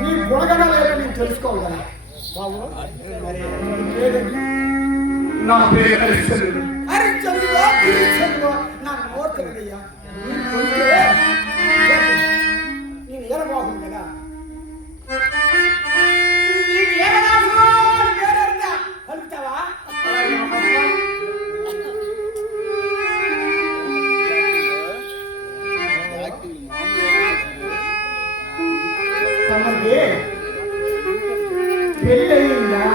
నీ గుణగణాలు ఏదో నేను తెలుసుకోవాలి కదా బాబు మరి నీ పేరేంటి? నా పేరు హరిశ్చంద్రుడు హరిశ్చంద్రుడా హరిశ్చంద్రుడా నా నోరుతుందయ్యా నేను పెళ్ళయిందా?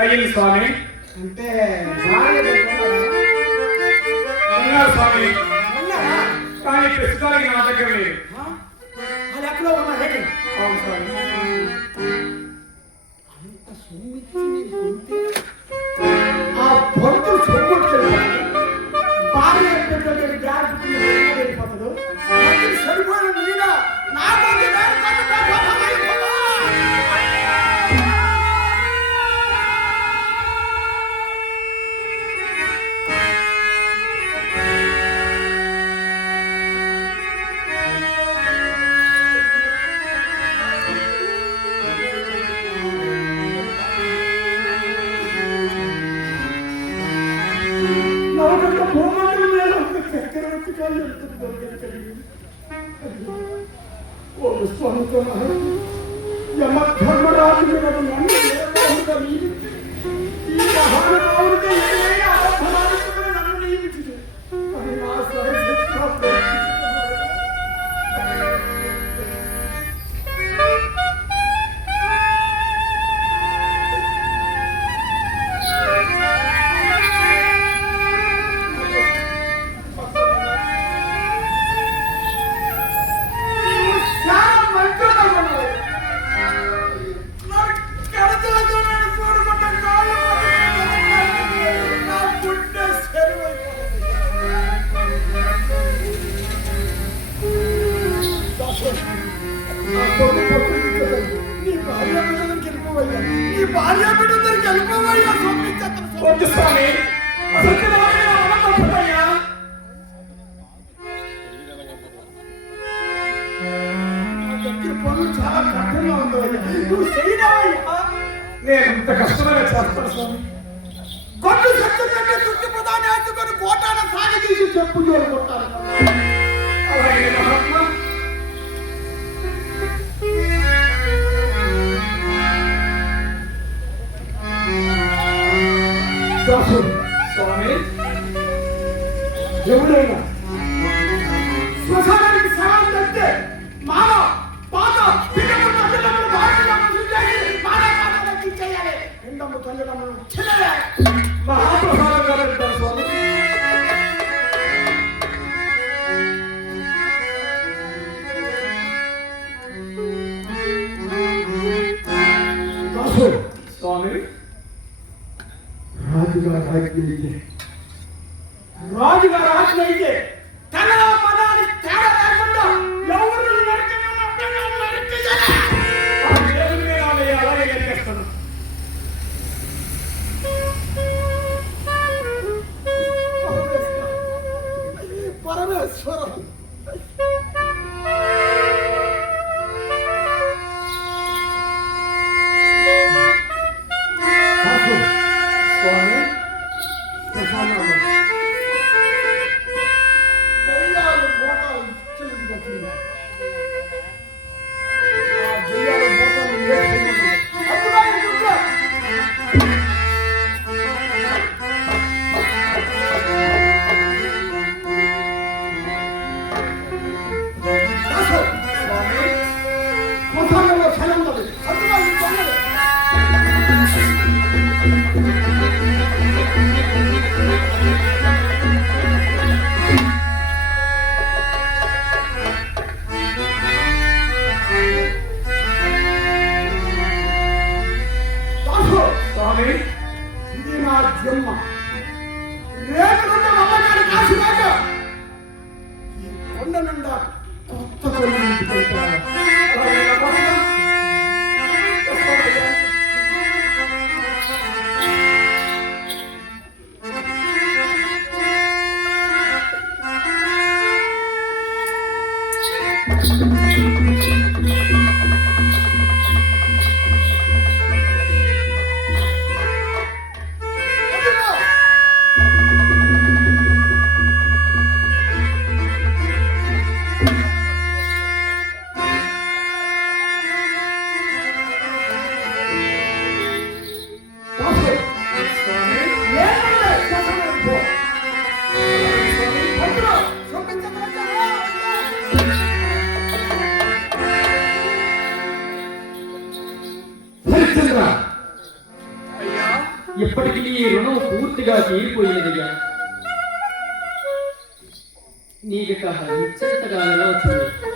అయ్యింది స్వామి. అంటే? ఉన్నారు స్వామి? కానీ ప్రస్తుతానికి నా దగ్గర లేదు. అవును స్వామి. ఆ భక్తులు నాకంత మీద చక్రవర్తి కాళ్ళు ఓ విశ్వామిత్ర ధర్మరాజు మీద నీ భార్య సొమ్మిచ్చేతను సొమ్మి. వద్దు స్వామి పనులు చాలా కష్టంగా ఉందయ్యా. నువ్వు చేయరావయ్యా. నేను ఇంత కష్టంగా చేస్తాను స్వామి గొడ్డు శక్తి కంటే చుట్టుపదాన్ని అందుకొని కోటాన సాగదీసి చెప్పు జోలు కొట్టాలి దాసుడు స్వామి ఎవడైనా శ్మశానానికి సవాల్ తగ్గితే మాన పాత పిల్లలు తల్లిదండ్రులు భార్యలు మనుషులు మాన పాత తగ్గించేయాలి రెండమ్మ తల్లిదండ్రులు చిన్నయాలి మహాప్రసాదం लिए राज नहीं है 是吧？కొండ నిండా కొత్త కొండ పూర్తిగా తీరిపోయినదిగా నీకు నిశ్చయితగా ఎలా వచ్చింది